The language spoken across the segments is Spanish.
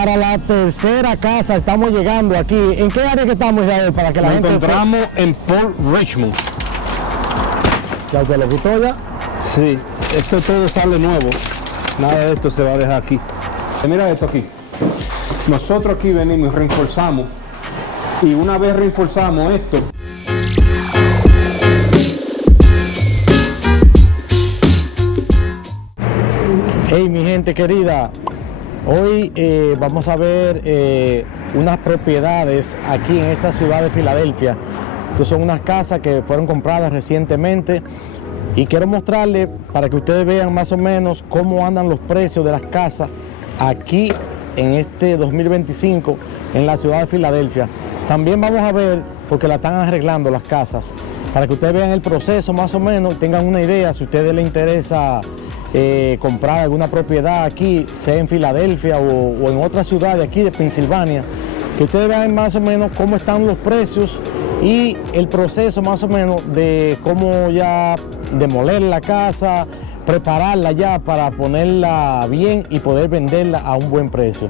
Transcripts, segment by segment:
para la tercera casa estamos llegando aquí. ¿En qué área que estamos, Israel? Para que la gente... Nos encontramos en Port Richmond. ¿Ya usted lo quitó ya? Sí, esto todo sale nuevo. Nada de esto se va a dejar aquí. Mira esto aquí. Nosotros aquí venimos y reforzamos. Y una vez reforzamos esto, Hey, mi gente querida, hoy vamos a ver unas propiedades aquí en esta ciudad de Filadelfia. Estas son unas casas que fueron compradas recientemente y quiero mostrarles para que ustedes vean más o menos cómo andan los precios de las casas aquí en este 2025 en la ciudad de Filadelfia. También vamos a ver, porque la están arreglando las casas, para que ustedes vean el proceso más o menos, tengan una idea si a ustedes les interesa comprar alguna propiedad aquí, sea en Filadelfia o en otra ciudad de aquí de Pensilvania, que ustedes vean más o menos cómo están los precios y el proceso más o menos de cómo ya demoler la casa, prepararla ya para ponerla bien y poder venderla a un buen precio.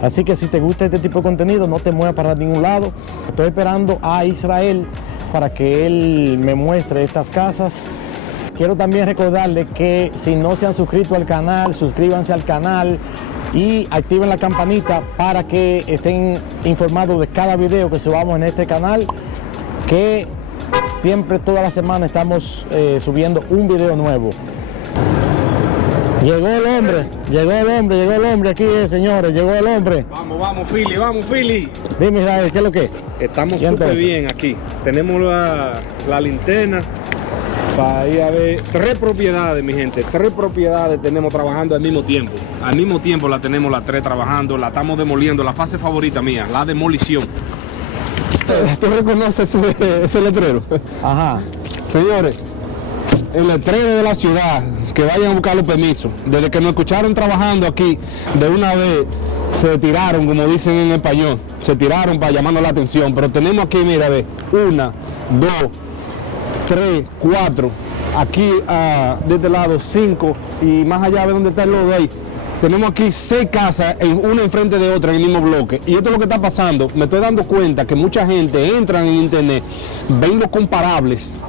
Así que si te gusta este tipo de contenido, no te muevas para ningún lado. Estoy esperando a Israel para que él me muestre estas casas. Quiero también recordarles que si no se han suscrito al canal, suscríbanse al canal y activen la campanita para que estén informados de cada video que subamos en este canal, que siempre, toda la semana, estamos subiendo un video nuevo. Llegó el hombre, llegó el hombre, llegó el hombre aquí, señores, llegó el hombre. Vamos, Philly, vamos, Philly. Dime, Israel, ¿qué es lo que? Estamos súper bien aquí. Tenemos la linterna para ir a ver 3 propiedades, mi gente. 3 propiedades tenemos trabajando al mismo tiempo. Al mismo tiempo la tenemos las 3 trabajando, la estamos demoliendo. La fase favorita mía, la demolición. ¿Tú reconoces ese letrero? Ajá. Señores, el letrero de la ciudad, que vayan a buscar los permisos. Desde que nos escucharon trabajando aquí, de una vez se tiraron, como dicen en español, se tiraron para llamarnos la atención. Pero tenemos aquí, mira, de 1, 2, 3, 4, aquí de este lado 5 y más allá de donde está el lodo ahí. Tenemos aquí 6 casas, una enfrente de otra en el mismo bloque. Y esto es lo que está pasando. Me estoy dando cuenta que mucha gente entra en internet, ven los comparables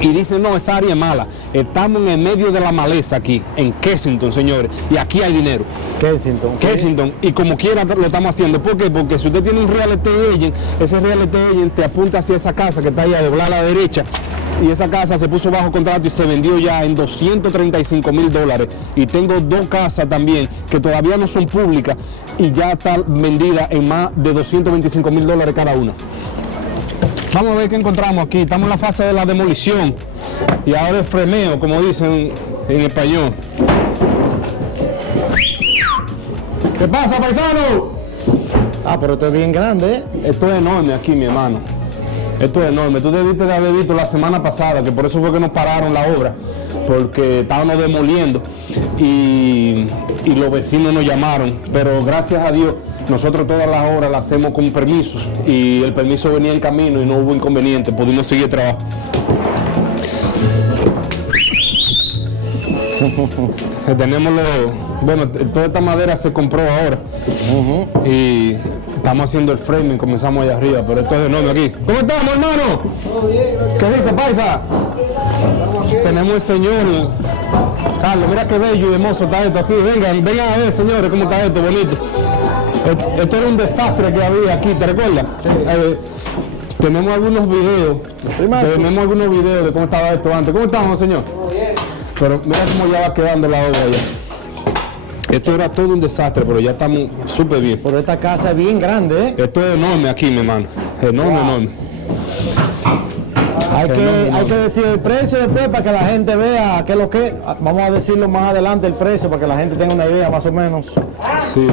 y dicen, no, esa área es mala. Estamos en el medio de la maleza aquí, en Kensington, señores. Y aquí hay dinero. Kensington. Y como quiera lo estamos haciendo. ¿Por qué? Porque si usted tiene un real estate agent, ese real estate agent te apunta hacia esa casa que está ahí a doblar a la derecha. Y esa casa se puso bajo contrato y se vendió ya en $235,000. Y tengo 2 casas también que todavía no son públicas y ya están vendidas en más de $225,000 cada una. Vamos a ver qué encontramos aquí. Estamos en la fase de la demolición y ahora es fremeo, como dicen en español. ¿Qué pasa, paisano? Pero esto es bien grande, ¿eh? Esto es enorme aquí, mi hermano. Esto es enorme. Tú debiste de haber visto la semana pasada, que por eso fue que nos pararon la obra, porque estábamos demoliendo y los vecinos nos llamaron. Pero gracias a Dios, nosotros todas las obras las hacemos con permisos y el permiso venía en camino y no hubo inconveniente, pudimos seguir el trabajo. Tenemos bueno, toda esta madera se compró ahora y estamos haciendo el framing, comenzamos allá arriba, pero esto es enorme aquí. ¿Cómo estamos, hermano? Todo bien, ¿Qué dice, paisa? Tenemos el señor Carlos, mira qué bello y hermoso está esto aquí. Vengan a ver, señores, cómo está esto, bonito. Esto era un desastre que había aquí, ¿te recuerdas? Sí. Tenemos algunos videos. De cómo estaba esto antes. ¿Cómo estamos, señor? todo bien. Pero mira cómo ya va quedando la obra ya. Esto era todo un desastre, pero ya estamos súper bien. Pero esta casa es bien grande, ¿eh? Esto es enorme aquí, mi hermano. Enorme. Hay que decir el precio después para que la gente vea qué es lo que. Vamos a decirlo más adelante el precio para que la gente tenga una idea más o menos. Sí.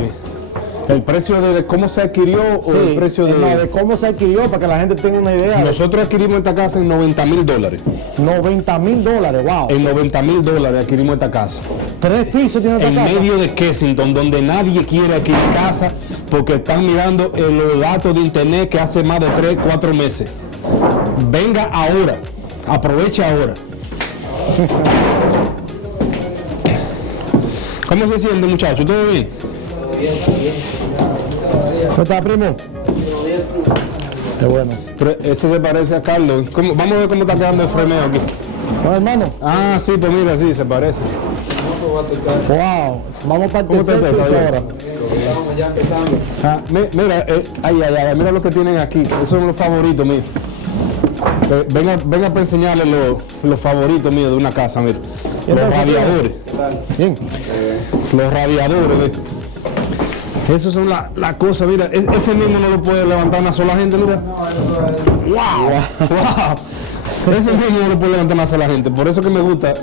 ¿El precio de cómo se adquirió o el precio de cómo se adquirió para que la gente tenga una idea? Nosotros adquirimos esta casa en $90,000. $90,000, wow. En $90,000 adquirimos esta casa. 3 pisos tiene esta casa. En medio de Kensington, donde nadie quiere adquirir casa porque están mirando los datos de internet que hace más de 3, 4 meses. Venga ahora, aproveche ahora. ¿Cómo se siente, muchacho? ¿Todo bien? ¿Cómo está, primo? Qué bueno. Pero ese se parece a Carlos. Vamos a ver cómo está quedando el freneo aquí. ¿No, hermano? Ah, sí, pues mira, sí, se parece. Wow, vamos para el ¿Cómo te tercer toca, piso Javier? ahora. Estamos ya empezando. Ah, mira, mira lo que tienen aquí. Esos son los favoritos míos. Venga para enseñarles los favoritos míos de una casa, mira. Los radiadores. Bien. Los radiadores, mira. Esas son las cosas, mira. Ese mismo no lo puede levantar una sola gente, mira. ¡Wow! Ese mismo no lo puede levantar una sola gente. Por eso que me gusta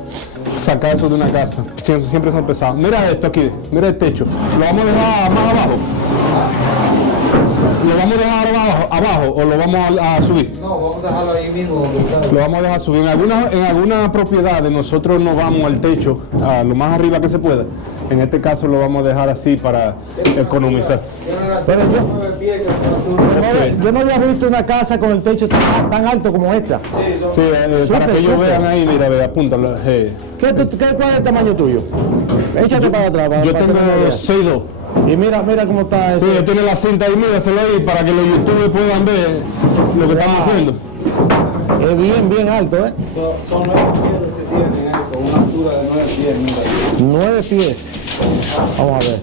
sacar eso de una casa. Siempre son pesados. Mira esto aquí, mira el techo. Lo vamos a dejar más abajo. ¿Lo vamos a dejar abajo o lo vamos a subir? No, vamos a dejarlo ahí mismo donde está. Lo vamos a dejar subir. En algunas propiedades nosotros nos vamos al techo, a lo más arriba que se pueda. En este caso lo vamos a dejar así para economizar. Pero yo no había visto una casa con el techo tan alto como esta. Sí, para que ellos vean ahí, mira, ve, apúntalo. ¿Cuál es el tamaño tuyo? Échate para atrás. Yo para tengo que no veas. 6'2". Y mira cómo está Sí, ese. tiene la cinta ahí, míreselo ahí para que los youtubers puedan ver lo que estamos haciendo. Es bien alto, ¿eh? Son 9 pies los que tienen eso, una altura de 9 pies, mira. 9 pies. Vamos a ver.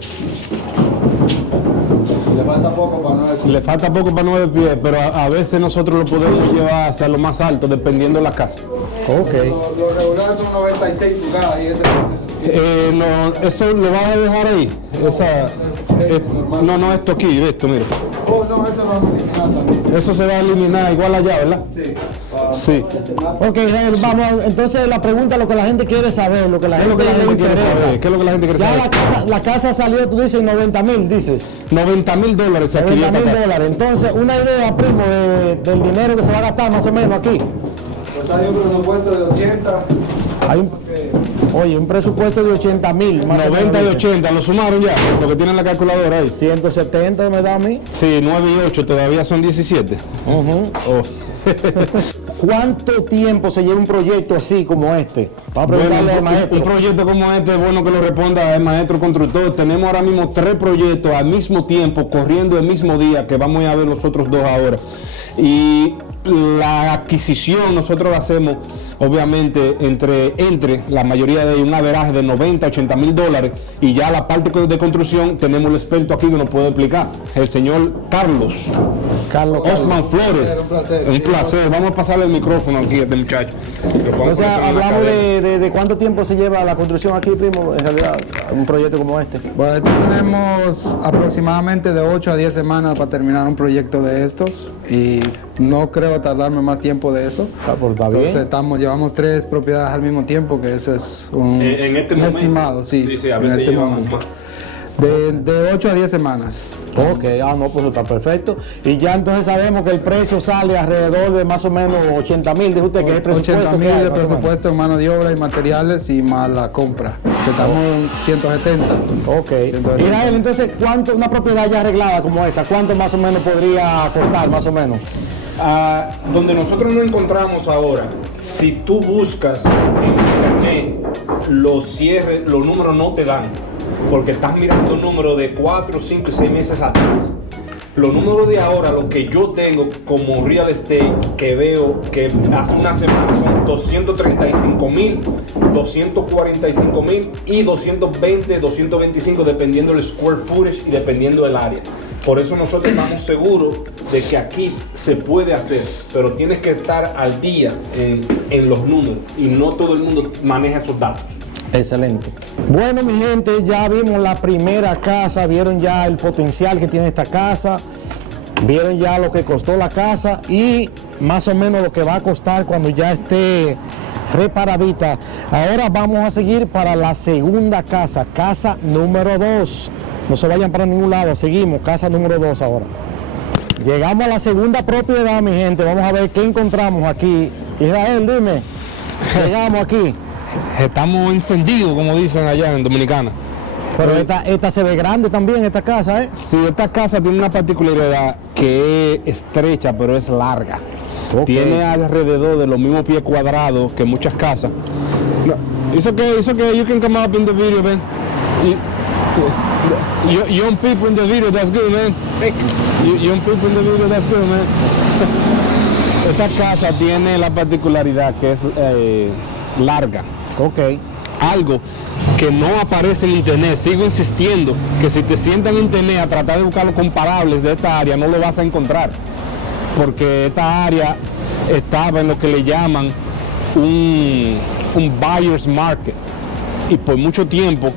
Le falta poco para 9 pies. Le falta poco para 9 pies, pero a veces nosotros lo podemos llevar hacia lo más alto, dependiendo de la casa. Ok. Los regulares son 96 pulgadas y este No, eso lo vas a dejar ahí. No, esto aquí, esto, mira. oh, no, eso lo vamos a eliminar también. Eso se va a eliminar igual allá, ¿verdad? Sí. Sí. Ok, Israel, vamos. Entonces la pregunta, lo que la gente quiere saber, lo que la ¿Qué es lo gente que la gente quiere interesa. saber? ¿Qué es lo que la gente quiere Ya saber? la casa salió, tú dices, 90,000, dices. $90,000 se adquirió esta casa. $90,000. Entonces, una idea, primo, del dinero que se va a gastar más o menos aquí. Pues hay un presupuesto de 80. Oye, un presupuesto de 80,000. 90 y 80, ¿lo sumaron ya? Lo que tienen la calculadora ahí. 170 me da a mí. Sí, 9 y 8 todavía son 17. Ujú. Oh. ¿Cuánto tiempo se lleva un proyecto así como este? Vamos a preguntarle al maestro. Un proyecto como este es bueno que lo responda el maestro constructor. Tenemos ahora mismo 3 proyectos al mismo tiempo, corriendo el mismo día, que vamos a ver los otros 2 ahora. Y la adquisición nosotros la hacemos obviamente entre la mayoría de un averaje de 90, $80,000, y ya la parte de construcción tenemos el experto aquí que nos puede explicar, el señor Carlos Osman Flores. Un placer. Vamos a pasarle el micrófono aquí a este muchacho. O sea, hablamos de cuánto tiempo se lleva la construcción aquí, primo, en realidad, un proyecto como este. Bueno, aquí tenemos aproximadamente de 8 a 10 semanas para terminar un proyecto de estos y no creo tardarme más tiempo de eso. Pues está bien. Entonces llevamos 3 propiedades al mismo tiempo, que ese es un, En este un momento. estimado, sí, A en veces este llevamos momento. más. De 8 a 10 semanas. Ok, no, pues está perfecto. Y ya entonces sabemos que el precio sale alrededor de más o menos 80,000, dijo usted, que es el presupuesto. 80,000 que hay, de más o menos. presupuesto en mano de obra y materiales y más la compra, que estamos en 170. Ok. Israel, entonces, ¿cuánto, una propiedad ya arreglada como esta, cuánto más o menos podría costar, más o menos? Donde nosotros nos encontramos ahora, si tú buscas en internet los cierres, los números no te dan, porque estás mirando números de 4, 5 y 6 meses atrás. Los números de ahora, lo que yo tengo como real estate, que veo que hace una semana son 235,000, 245,000 y 220, 225, dependiendo del square footage y dependiendo del área. Por eso nosotros estamos seguros de que aquí se puede hacer, pero tienes que estar al día en los números, y no todo el mundo maneja esos datos. Excelente. Bueno, mi gente, ya vimos la primera casa, vieron ya el potencial que tiene esta casa, vieron ya lo que costó la casa y más o menos lo que va a costar cuando ya esté reparadita. Ahora vamos a seguir para la segunda casa, casa número 2. No se vayan para ningún lado, seguimos, casa número 2 ahora. Llegamos a la segunda propiedad, mi gente, vamos a ver qué encontramos aquí. Israel, dime, llegamos aquí. Estamos encendidos, como dicen allá en Dominicana. Pero esta se ve grande también, esta casa, ¿eh? Sí, esta casa tiene una particularidad que es estrecha, pero es larga. Ok. Tiene alrededor de los mismos pies cuadrados que muchas casas. No, it's okay, you can come up in the video, man. Young people in the video, that's good, man. Young people in the video, that's good, man. Esta casa tiene la particularidad que es larga. Ok. Algo que no aparece en internet. Sigo insistiendo que si te sientas en internet a tratar de buscar los comparables de esta área, no lo vas a encontrar. Porque esta área estaba en lo que le llaman un buyer's market. Y por mucho tiempo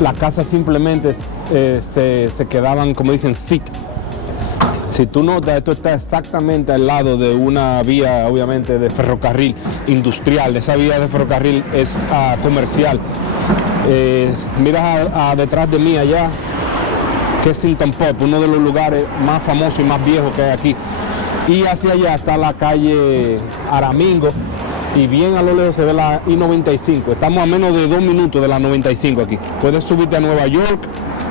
las casas simplemente se quedaban, como dicen, sit. Si tú notas, esto está exactamente al lado de una vía, obviamente, de ferrocarril industrial. Esa vía de ferrocarril es comercial. Mira detrás de mí allá, que es Hilton Pub, uno de los lugares más famosos y más viejos que hay aquí. Y hacia allá está la calle Aramingo, y bien a lo lejos se ve la I-95. Estamos a menos de 2 minutos de la 95 aquí. Puedes subirte a Nueva York,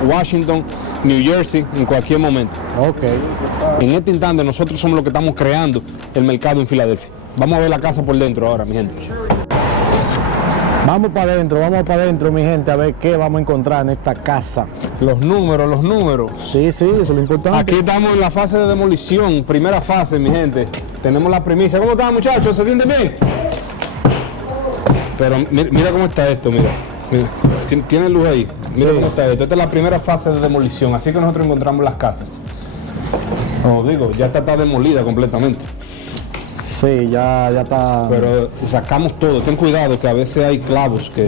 Washington, New Jersey en cualquier momento. Ok. En este instante nosotros somos los que estamos creando el mercado en Filadelfia. Vamos a ver la casa por dentro ahora, mi gente. Vamos para adentro, mi gente, a ver qué vamos a encontrar en esta casa. Los números. Sí, eso es lo importante. Aquí estamos en la fase de demolición, primera fase, mi gente. Tenemos la premisa. ¿Cómo están, muchachos? ¿Se sienten bien? Pero mira cómo está esto, mira. Tiene luz ahí. Mira cómo está esto. Esta es la primera fase de demolición. Así que nosotros encontramos las casas. Como digo, ya está demolida completamente. Sí, ya está. Pero sacamos todo. Ten cuidado que a veces hay clavos que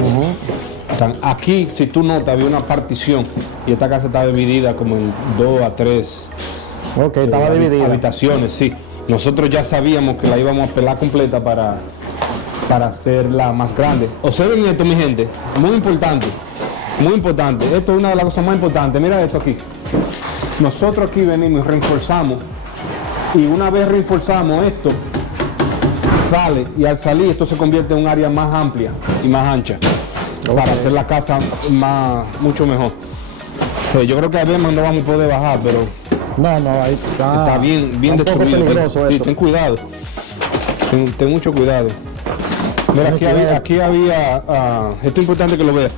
están aquí. Si tú notas, había una partición y esta casa está dividida como en 2 a 3 estaba dividida. Habitaciones, sí. Nosotros ya sabíamos que la íbamos a pelar completa para hacerla más grande. Observen esto, mi gente. Muy importante. Esto es una de las cosas más importantes. Mira esto aquí. Nosotros aquí venimos y reforzamos. Y una vez reforzamos esto, sale, y al salir esto se convierte en un área más amplia y más ancha para hacer la casa mucho mejor. Yo creo que a veces no vamos a poder bajar, pero no, ahí está bien destruido. Sí, ten cuidado. Ten mucho cuidado. Mira, aquí había esto es importante que lo veas.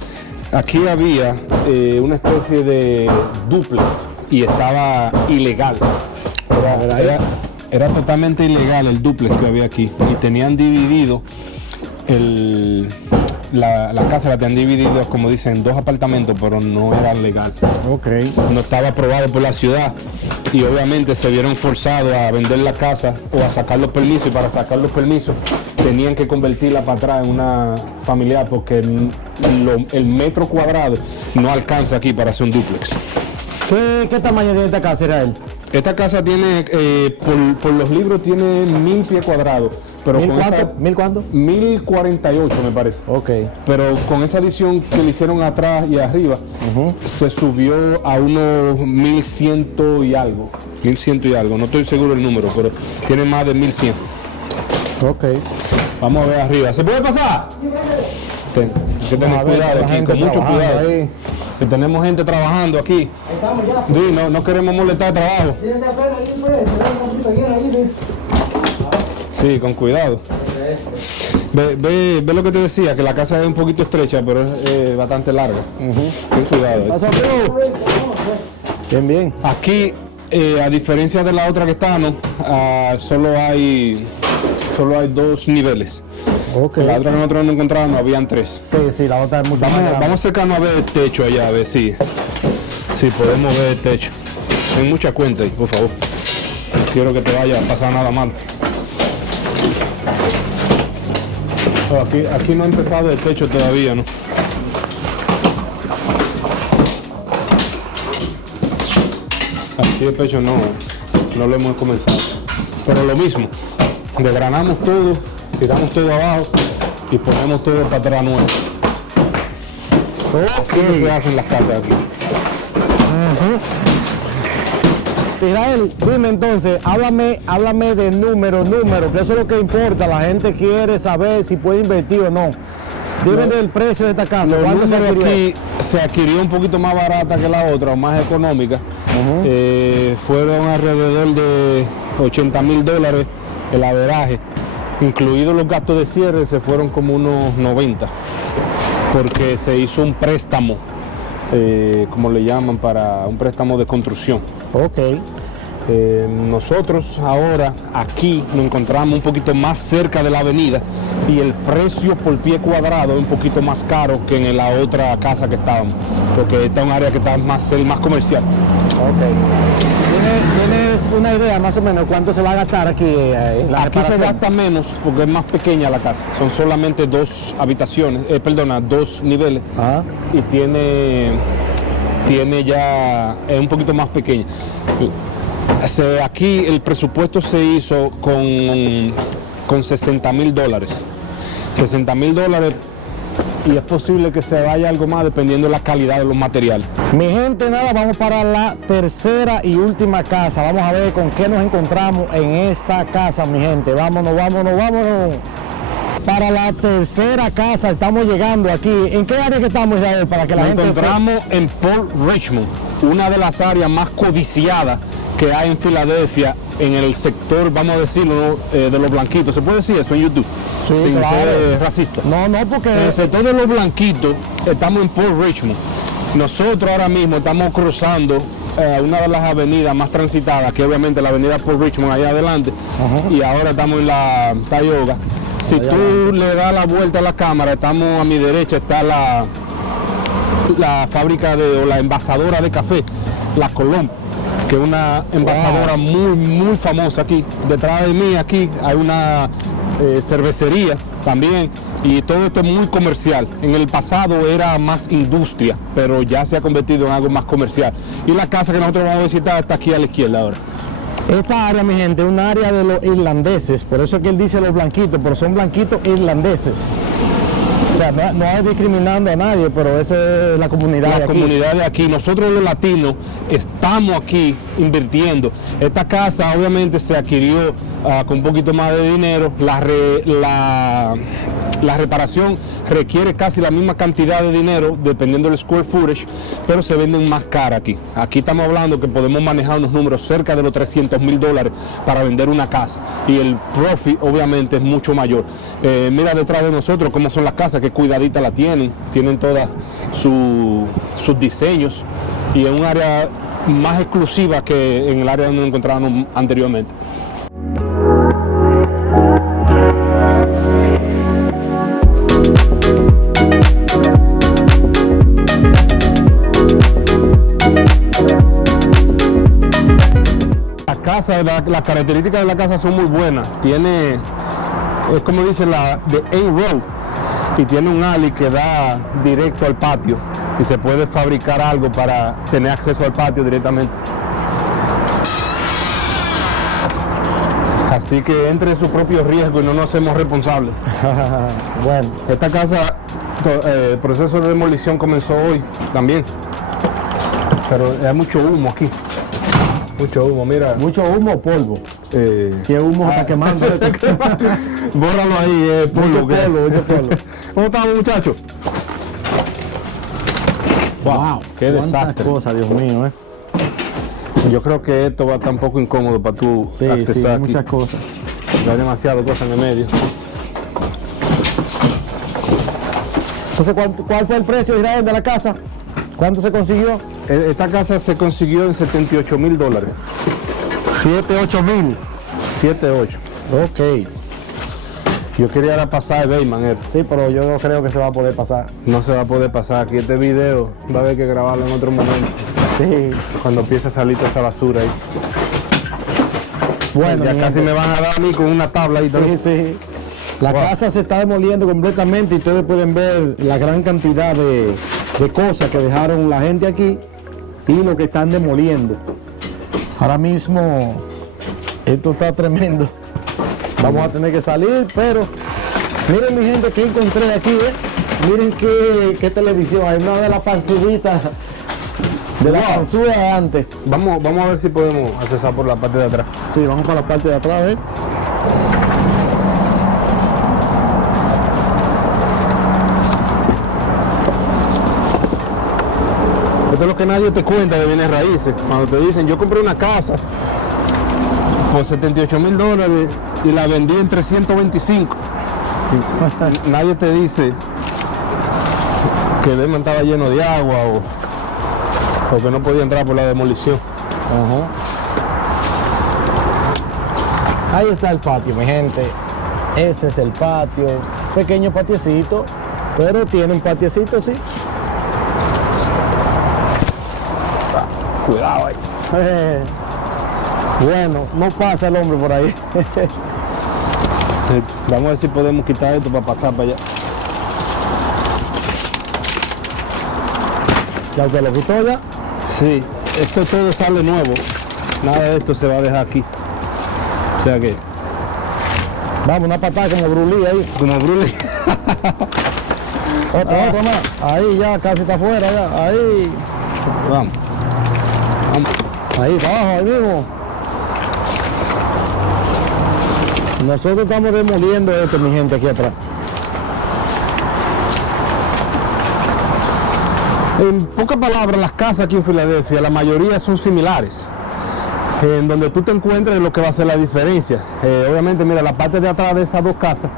Aquí había una especie de dúplex y estaba ilegal. Era totalmente ilegal el dúplex que había aquí y tenían dividido la casa, la tenían dividido, como dicen, en 2 apartamentos, pero no era legal. No estaba aprobado por la ciudad y obviamente se vieron forzados a vender la casa o a sacar los permisos, y para sacar los permisos tenían que convertirla para atrás en una familiar porque el metro cuadrado no alcanza aquí para hacer un dúplex. ¿Qué tamaño tiene esta casa, Israel? Esta casa tiene, por los libros, tiene 1000 pies cuadrados. Pero ¿Mil con cuánto? ¿1000 cuánto? 1048 me parece. Ok. Pero con esa adición que le hicieron atrás y arriba, se subió a unos 1100 y algo. 1100 y algo, no estoy seguro del número, pero tiene más de 1100. Ok. Vamos a ver arriba. ¿Se puede pasar? Hay que tener cuidado aquí, con mucho cuidado. Ahí. Que tenemos gente trabajando aquí. Sí, no queremos molestar el trabajo. Sí, con cuidado. Ve lo que te decía, que la casa es un poquito estrecha, pero es bastante larga. Ten cuidado. Bien. Aquí, a diferencia de la otra que está, ¿no? Solo hay 2 niveles. Okay. La otra que nosotros no encontramos, habían 3. Sí, la otra es mucho más grande. Vamos a acercarnos a ver el techo allá, a ver si podemos ver el techo. Ten mucha cuenta ahí, por favor. No quiero que te vaya a pasar nada mal. Aquí no ha empezado el techo todavía, ¿no? Aquí el techo no lo hemos comenzado. Pero lo mismo, desgranamos todo, tiramos todo abajo y ponemos todo para atrás nuevo. Así que se hacen las casas aquí. Israel, dime entonces, háblame de números, que eso es lo que importa. La gente quiere saber si puede invertir o no. Dime del precio de esta casa. ¿Cuánto se adquirió? Aquí se adquirió un poquito más barata que la otra, o más económica. Fueron alrededor de $80,000 el averaje. Incluidos los gastos de cierre, se fueron como unos 90, porque se hizo un préstamo como le llaman, para un préstamo de construcción. Ok. Nosotros ahora aquí nos encontramos un poquito más cerca de la avenida y el precio por pie cuadrado es un poquito más caro que en la otra casa que estábamos, porque esta es un área que está más comercial. Ok. ¿Tienes una idea más o menos cuánto se va a gastar aquí en la Aquí se reparación? gasta menos porque es más pequeña la casa. Son solamente 2 habitaciones, 2 niveles. Ajá. Y tiene ya, es un poquito más pequeña. Aquí el presupuesto se hizo con $60,000. $60,000, y es posible que se vaya algo más dependiendo de la calidad de los materiales. Mi gente, nada, vamos para la tercera y última casa. Vamos a ver con qué nos encontramos en esta casa, mi gente. Vámonos. Para la tercera casa estamos llegando aquí. ¿En qué área que estamos, Israel? Para que la Nos gente encontramos en Port Richmond, una de las áreas más codiciadas que hay en Filadelfia, en el sector, vamos a decirlo, ¿no? De los blanquitos. ¿Se puede decir eso en YouTube? Sí, sin claro. ser racista. No, porque... En el sector de los blanquitos estamos en Port Richmond. Nosotros ahora mismo estamos cruzando una de las avenidas más transitadas, que obviamente la avenida Port Richmond allá adelante. Ajá. Y ahora estamos en la Tioga. Si Allá tú adelante. le das la vuelta a la cámara, estamos a mi derecha, está la fábrica o la envasadora de café, la Colón, que es una envasadora muy famosa aquí. Detrás de mí aquí hay una cervecería también, y todo esto es muy comercial. En el pasado era más industria, pero ya se ha convertido en algo más comercial. Y la casa que nosotros vamos a visitar está aquí a la izquierda ahora. Esta área, mi gente, es un área de los irlandeses. Por eso es que él dice los blanquitos, pero son blanquitos irlandeses. O sea, no es discriminando a nadie, pero eso es la comunidad de La aquí. comunidad de aquí, nosotros los latinos estamos aquí invirtiendo. Esta casa obviamente se adquirió con un poquito más de dinero. La reparación requiere casi la misma cantidad de dinero dependiendo del square footage, pero se venden más cara aquí. Aquí estamos hablando que podemos manejar unos números cerca de los $300,000 para vender una casa, y el profit obviamente es mucho mayor. Mira detrás de nosotros cómo son las casas, qué cuidadita la tienen todas sus diseños, y en un área más exclusiva que en el área donde nos encontrábamos anteriormente. Las características de la casa son muy buenas. Es como dice de Ain Road, y tiene un alley que da directo al patio, y se puede fabricar algo para tener acceso al patio directamente. Así que entre en su propio riesgo y no nos hacemos responsables. Bueno, Esta casa, el proceso de demolición comenzó hoy también, pero hay mucho humo aquí. Mucho humo, mira. mucho humo o polvo. Si es humo, está quemando. Bórralo ahí, polvo. Mucho polvo. ¿Cómo estamos, muchachos? Wow, qué Cuántas desastre. cosas, Dios mío, ¿eh? Yo creo que esto va a estar un poco incómodo para tú Sí, accesar aquí. muchas cosas. Hay demasiadas cosas en el medio. Entonces, ¿cuál fue el precio, Israel, de la casa? ¿Cuánto se consiguió? Esta casa se consiguió en $78,000. 7-8 mil. 7-8. Ok. Yo quería ahora pasar el Bayman. Sí, pero yo no creo que se va a poder pasar. No se va a poder pasar. Aquí este video va a haber que grabarlo en otro momento, Sí. cuando empiece a salir toda esa basura ahí. Bueno, Ya mi casi gente. me van a dar a mí con una tabla ahí Sí, también. sí. La Wow. casa se está demoliendo completamente, y ustedes pueden ver la gran cantidad de cosas que dejaron la gente aquí y lo que están demoliendo. Ahora mismo esto está tremendo. Vamos a tener que salir, pero miren, mi gente, que encontré aquí, Miren qué televisión. Hay una de las panzuditas de la Wow. panzuda de antes. Vamos a ver si podemos accesar por la parte de atrás. Sí, vamos para la parte de atrás, Esto es lo que nadie te cuenta de bienes raíces. Cuando te dicen, yo compré una casa por $78,000 y la vendí en 325. Nadie te dice que el Bayman estaba lleno de agua porque no podía entrar por la demolición. Ajá. Ahí está el patio, mi gente. Ese es el patio. Pequeño patiecito, pero tiene un patiecito, sí. Cuidado ahí. Bueno, no pasa el hombre por ahí. Vamos a ver si podemos quitar esto para pasar para allá. ¿Ya usted lo quitó ya? Sí, esto todo sale nuevo. Nada de esto se va a dejar aquí. O sea que, Vamos, una patada como Brulí ahí. como Bruce. Otra más. Ahí ya, casi está afuera ya. Ahí. Vamos. Vamos. Ahí, para abajo, ahí mismo. Nosotros estamos demoliendo esto, mi gente, aquí atrás. En pocas palabras, las casas aquí en Filadelfia, la mayoría son similares. En donde tú te encuentres es lo que va a ser la diferencia. Obviamente, mira, la parte de atrás de esas dos casas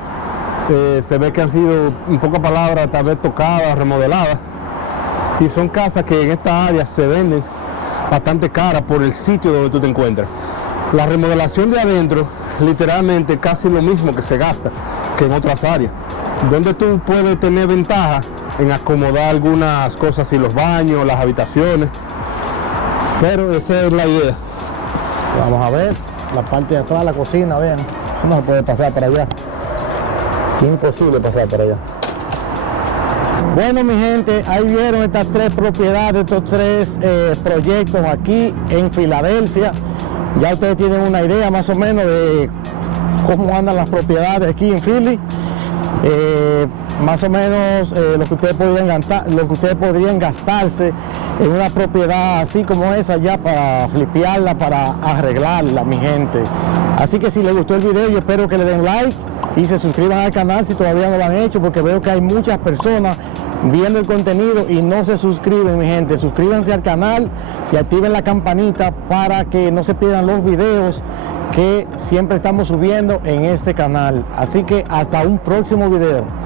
se ve que han sido, en pocas palabras, tal vez tocadas, remodeladas. Y son casas que en esta área se venden bastante caras por el sitio donde tú te encuentras. La remodelación de adentro, literalmente, casi lo mismo que se gasta que en otras áreas. Donde tú puedes tener ventaja en acomodar algunas cosas, y los baños, las habitaciones. Pero esa es la idea. Vamos a ver la parte de atrás, la cocina, vean. Eso no se puede pasar para allá. Imposible pasar para allá. Bueno, mi gente, ahí vieron estas tres propiedades, estos tres proyectos aquí en Filadelfia. Ya ustedes tienen una idea más o menos de cómo andan las propiedades aquí en Philly. Más o menos lo que ustedes podrían gastarse en una propiedad así como esa ya para flipearla, para arreglarla, mi gente. Así que si les gustó el video, yo espero que le den like y se suscriban al canal si todavía no lo han hecho, porque veo que hay muchas personas viendo el contenido y no se suscriben, mi gente. Suscríbanse al canal y activen la campanita para que no se pierdan los videos que siempre estamos subiendo en este canal. Así que hasta un próximo video.